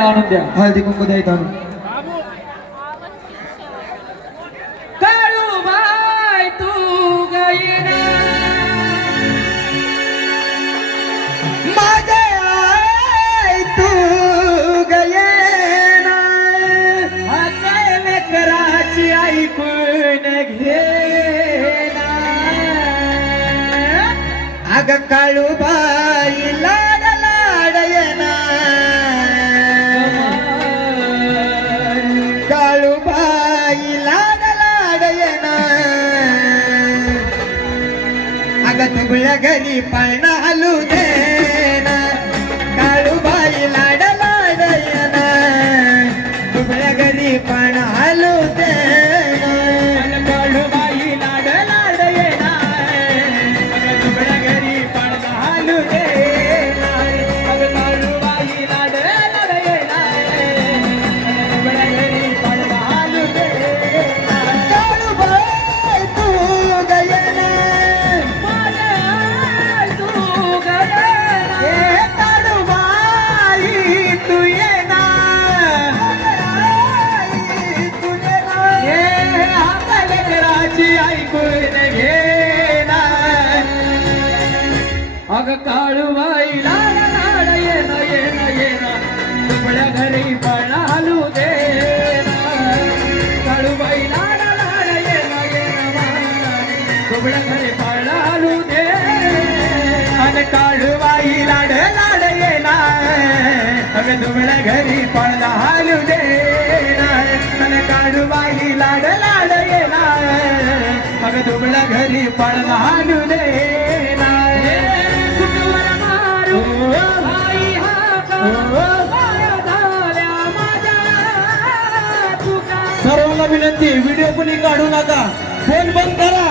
आणून द्या हळदी कुंकू द्यायचं आणून काळूबाई तू गईना माझे आई तू गईना काय लेकराची ऐकून घेना अग काळूबाई लाड लाड येना काळूबाई लाड लाड येना अग तुबळ्या घरी पाळणा हलू देना काळूबाई लाड लाड येना तुबळ्या घरी पाळणा हलू देना काळूबाई लाड लाड येना तुबड्या घरी पाळणा हालू देना काळूबाई लाड लाड येना तुबड्या घरी पाळणा हालू देना काळूबाई तू गयना तू गईना हे काळूबाई तू येना तू येना लेकराची ऐकून घेना अग काळूबाई लाड लाड येना येना येना तुबड्या घरी पाळणा हालू देना काळूबाई लाड लाड येना येना तुबड्या घरी पाळणा हालू दे अन काळूबाई लाड लाड येना अग तुबड्या घरी पळदा हालू देना अन काळूबाई लाड लाड येना अग तुबड्या घरी पळदा हालू देना कुटुंबाला मारू आई हा पाया झाल्या माझ्या तुका सर्वांना विनंती व्हिडिओ कोणी काढू नका फोन बंद करा।